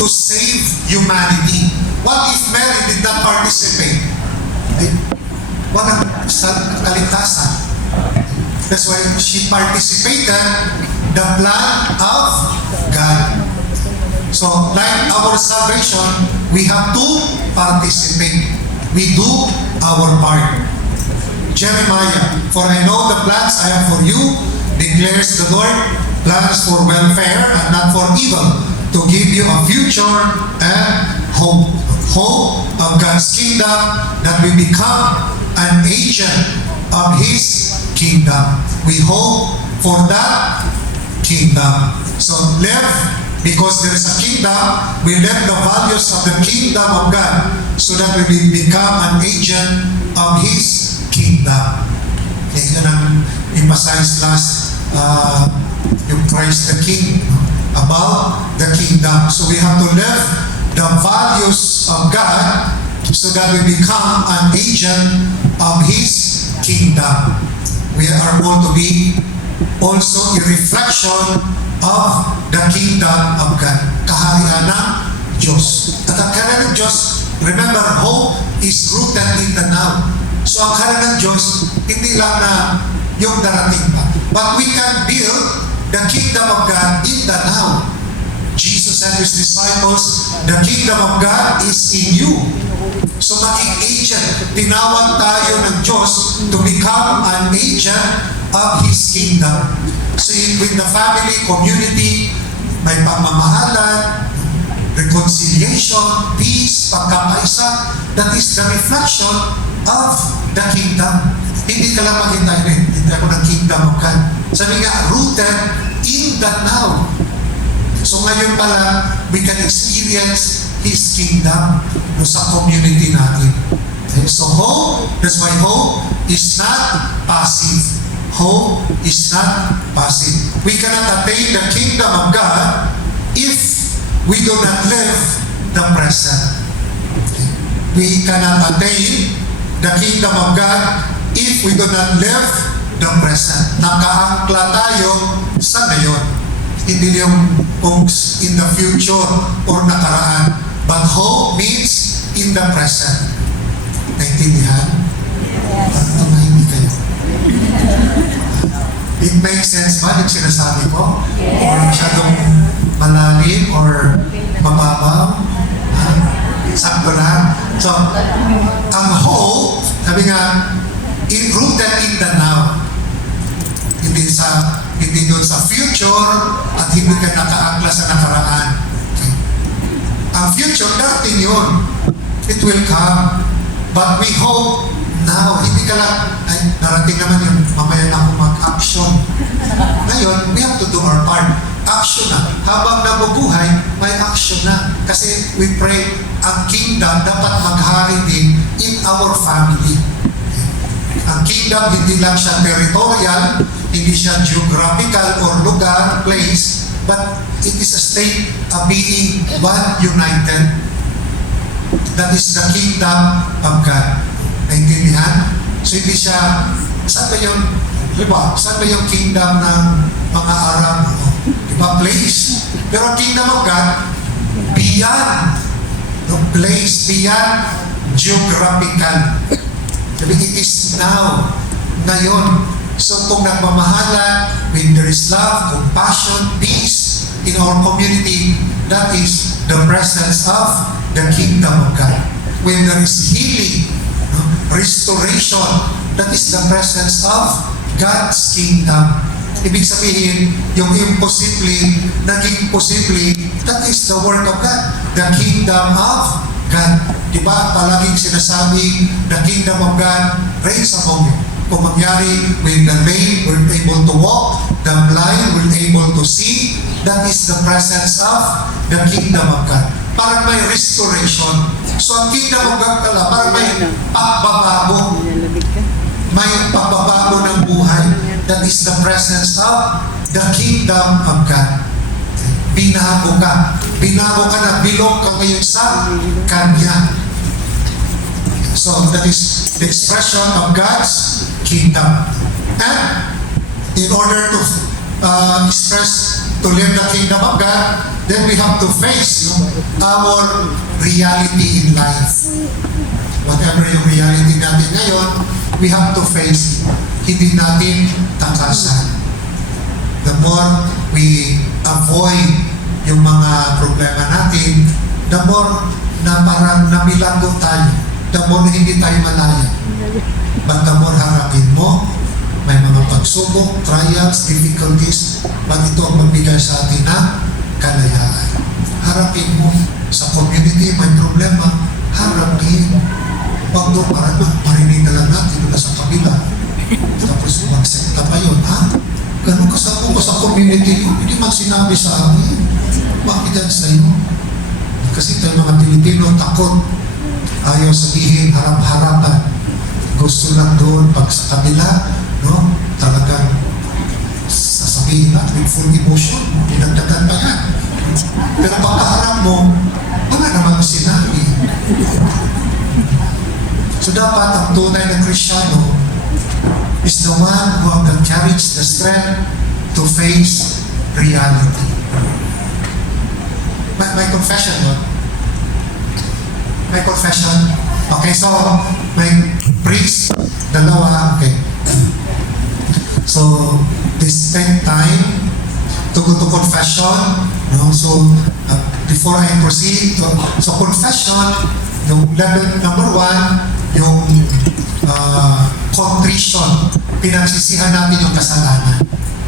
to save humanity. What if Mary did not participate? Walang kaligtasan. That's why she participated the plan of God. So, like our salvation, we have to participate. We do our part. Jeremiah, for I know the plans I have for you, declares the Lord, plans for welfare and not for evil, to give you a future and hope. Hope of God's kingdom, that we become an agent of His kingdom. We hope for that kingdom. So live, because there is a kingdom, we live the values of the kingdom of God, so that we will become an agent of His kingdom. Yan ang emphasize last, yung Christ the King, about the kingdom. So we have to live the values of God, so that we become an agent of His kingdom. We are going to be also a reflection of the kingdom of God. Kaharian ng Diyos. At ang kaharian ng Diyos, remember, hope is rooted in the now. So ang kaharian ng Diyos, hindi lang na yung darating pa. But we can build the kingdom of God in the now. Jesus and His disciples, the kingdom of God is in you. So maging agent, tinawag tayo ng Diyos to become an agent of His kingdom. So with the family, community, may pagmamahalan, reconciliation, peace, pagkakaisa, that is the reflection of the kingdom. Hindi ka lang maghintay rin, hindi ako ng kingdom of God. Sabi nga, rooted in the now. So ngayon pala, we can experience His kingdom sa community natin. Okay? So hope, that's why hope is not passive. Hope is not passive. We cannot attain the kingdom of God if we do not live the present. Okay? We cannot attain the kingdom of God if we do not live the present. Nakaangkla tayo sa ngayon. Hindi yung in the future or nakaraan. But hope means in the present. Naintindihan? Tumahimik kayo. It makes sense ba yung sinasabi ko? Or masyadong malalim or mababaw? Sakto lang. So, ang hope, sabi nga, rooted in the now. Hindi doon sa future at hindi ka nakaangkla sa nakaraan. Okay. Ang future, darating yun. It will come. But we hope now. Hindi ka lang, ay, darating naman yung mamaya na ako mag-action. Ngayon, we have to do our part. Action na. Habang nabubuhay, may action na. Kasi we pray, ang kingdom dapat maghari din in our family. Ang kingdom, hindi lang siya territorial, hindi siya geographical or lugar, place, but it is a state of being one united. That is the kingdom of God. Naintindihan? So hindi siya, saan ba yung, diba, saan ba yung kingdom ng mga Arab? Diba, place? Pero ang kingdom of God, beyond the place, beyond geographical. Sabi, it is now, ngayon. So kung nagmamahalan, when there is love, compassion, peace in our community, that is the presence of the kingdom of God. When there is healing, restoration, that is the presence of God's kingdom. Ibig sabihin, yung imposible, naging posible, that is the work of God, the kingdom of God. Diba? Palaging sinasabi, the kingdom of God reigns among you. Kung mangyari, when the lame were able to walk, the blind were able to see, that is the presence of the kingdom of God. Parang may restoration. So ang kingdom of God pala, parang may pagbabago. May pagbabago ng buhay. That is the presence of the kingdom of God. Binago ka. Binago ka na, bilog ka ngayon sa Kanya. So that is the expression of God's kingdom. And in order to express, to live the kingdom of God, then we have to face our reality in life. Whatever yung reality natin ngayon, we have to face. Hindi natin takasan. The more we avoid yung mga problema natin, the more na parang namilanggo tayo, the more na hindi tayo malaya. But the more harapin mo, may mga pagsubok, trials, difficulties, but ito ang magbigay sa atin ng kalayaan. Harapin mo. Sa community, may problema, harapin. Huwag doon parang marinig na lang natin mula sa kabila. Tapos mag-accepta pa yun, ha? Ganun kasama ko sa community, hindi man sinabi sa amin. Bakit yan sa'yo? Kasi tayo mga Pilipino takot. Ayaw sabihin, harap-harapan. Gusto lang doon pag sa kabila, no? Talagang sasabihin natin with full emotion, dinagdagan pa yan. Pero pagkaharap mo, wala namang sinabi. So dapat ang tunay na Kristiyano is the one who have the courage, the strength to face reality. My confession, no? My confession. Okay, so my priest, dalawa, okay. So, this spend time to go to confession, no? So, before I proceed, so confession, yung level number 1, yung contrition, pinagsisihan natin yung kasalanan.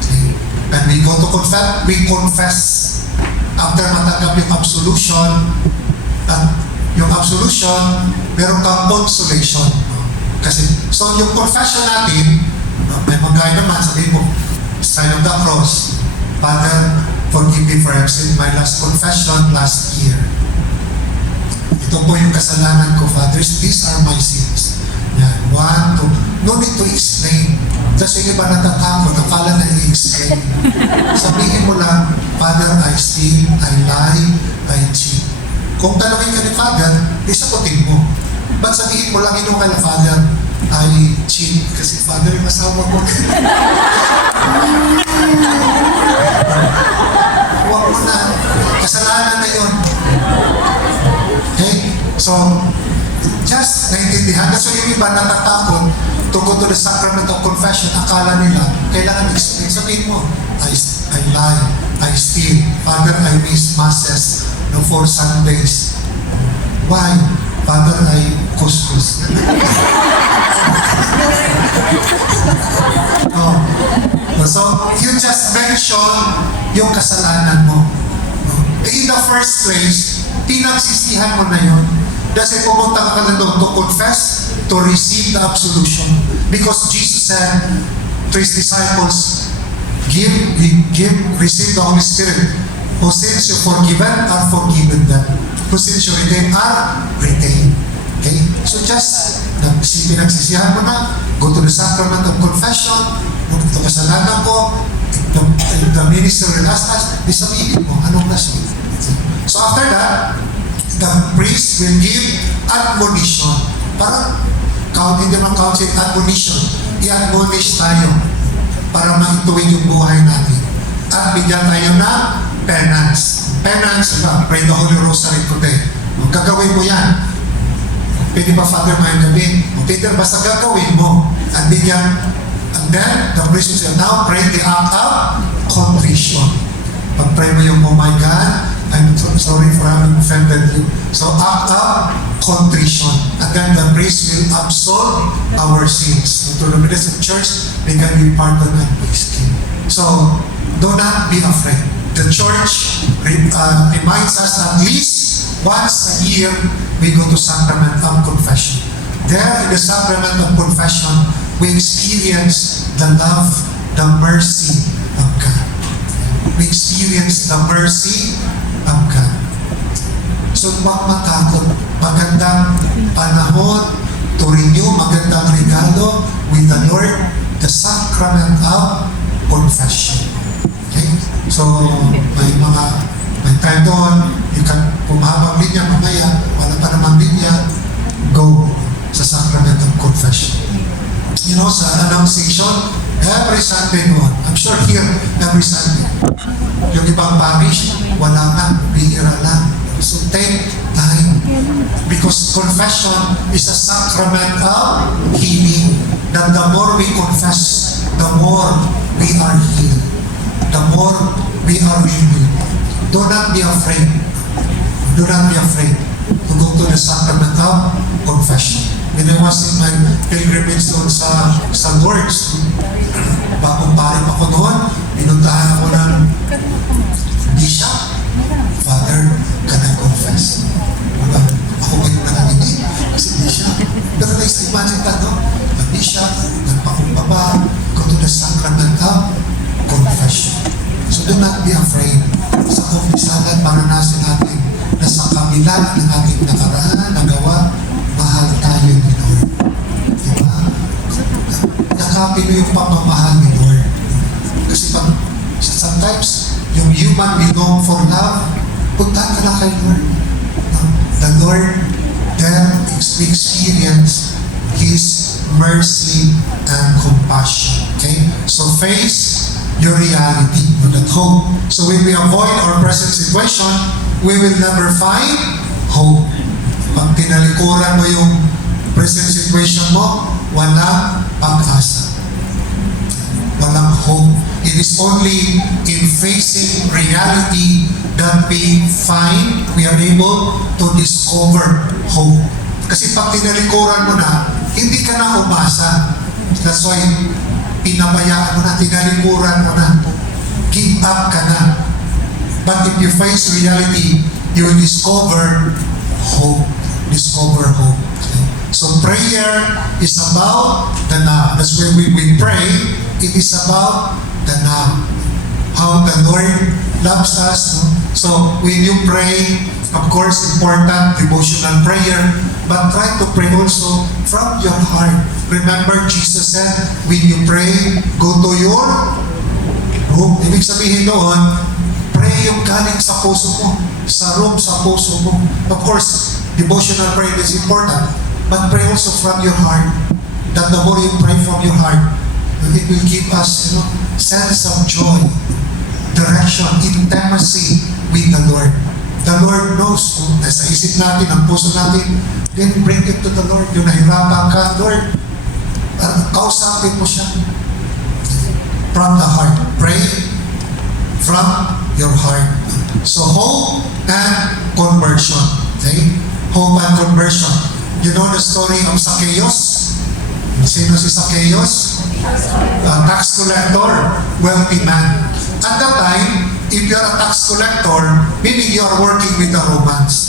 Okay? And we go to confess after matanggap yung absolution, at yung absolution, meron kang consolation. No? Kasi, so yung confession natin, no, may mga naman, sabihin mo, sign of the cross, Father, forgive me for I've sinned my last confession last year. Ito po yung kasalanan ko, Father. These are my sins. Yan. 1, 2. No need to explain. Kasi yung iba natatakot, akala na i-explain. Sabihin mo lang, Father, I steal, I lie, I cheat. Kung tanongin ka ni Father, isagutin mo. Ba't sabihin mo lang ino kay Father, I cheat? Kasi Father, yung asawa ko. Huwag mo na. Kasalanan na yun. Okay? So, just naintindihan. Kasi yung iba natatakot to go to the sacrament of confession, akala nila, kailangan explain. Sabihin mo, I lie, I steal. Father, I miss masses no 4 Sundays. Why? Father, I kuskus. Oh. So, you just mention yung kasalanan mo. In the first place, pinagsisihan mo na yun. Kasi pumunta ka na doon to confess, to receive the absolution. Because Jesus said to His disciples, receive the Holy Spirit. Whose sins you forgiven are forgiven them. Whose sins you retain are retained. Okay? So just, pinagsisihan mo na, go to the sacrament of confession, ito kasalanan ko, the ministry will ask us, di sabihin mo, anong nasun? So after that, the priest will give admonition. Parang, hindi naman count it, admonition. I-admonish tayo para maituwid yung buhay natin. At bigyan tayo ng penance. Penance, pray the Holy Rosary today. Gagawin mo yan. Pwede ba, Father, may gawin? Peter, basta gagawin mo. And then, the priest will say, now pray the act of contrition. Pag-pray mo yung, oh my God, I'm sorry for having offended you. So, act of contrition. And then the priest will absolve our sins. So, to the ministers of church, they can be pardoned and forgiven. So, do not be afraid. The church reminds us at least once a year, we go to sacrament of confession. There, in the sacrament of confession, we experience the love, the mercy of God. We experience the mercy of God. So, huwag matakot. Magandang panahon to renew, magandang regalo with the Lord, the sacrament of confession. Okay? So, may time doon, you can pumahabang linya, mamaya, wala pa namang linya, go sa sacrament of confession. You know, sa Annunciation, every Sunday noon, I'm sure here, every Sunday, yung ibang parish, wala na, bihira lang. So take time. Because confession is a sacrament of healing. That the more we confess, the more we are healed. The more we are renewed. Do not be afraid. Do not be afraid to go to the sacrament of confession. When I was in my pilgrimage doon sa Lourdes, bagong pare pa ko noon, pinuntahan ako ng bishop. Father, can I confess? Diba? Ako ba yung nangingi? Kasi bishop. Pero na-imagine ka, no? The bishop, nagpakumbaba, go to the sacrament of confession. So do not be afraid. Sa kumpisahan, maranasin natin na sa kabila ng ating nakaraan, nagawa, mahal tayo ni Lord. Diba? Yakapin mo yung pagmamahal ni Lord. Kasi pag sometimes, yung human we long for love, punta ka na kay Lord. The Lord then we experience His mercy and compassion. Okay? So face your reality with that hope. So when we avoid our present situation, we will never find hope. Pag tinalikuran mo yung present situation mo, walang pag-asa. Walang hope. It is only in facing reality that we are able to discover hope. Kasi pag tinalikuran mo na, hindi ka na umasa. That's why, pinabayaan mo na, tinalikuran mo na. Give up ka na. But if you face reality, you will discover hope. Discover hope. So prayer is about the now. That's why we pray. It is about the now. How the Lord loves us. No? So when you pray, of course, important devotional prayer, but try to pray also from your heart. Remember, Jesus said, when you pray, go to your room. Ibig sabihin doon, pray yung galing sa puso mo, sa room, sa puso mo. Of course, devotional prayer is important, but pray also from your heart. That the more you pray from your heart, it will give us, sense of joy, direction, intimacy with the Lord. The Lord knows kung nasa isip natin, ang puso natin, then bring it to the Lord. Yung nahirapan ka, Lord, kausapin mo siya. From the heart. Pray from your heart. So hope and conversion. Okay? Hope and conversion. You know the story of Zacchaeus? Sino si Zacchaeus? Tax collector, wealthy man. At that time, if you are a tax collector, meaning you are working with the Romans.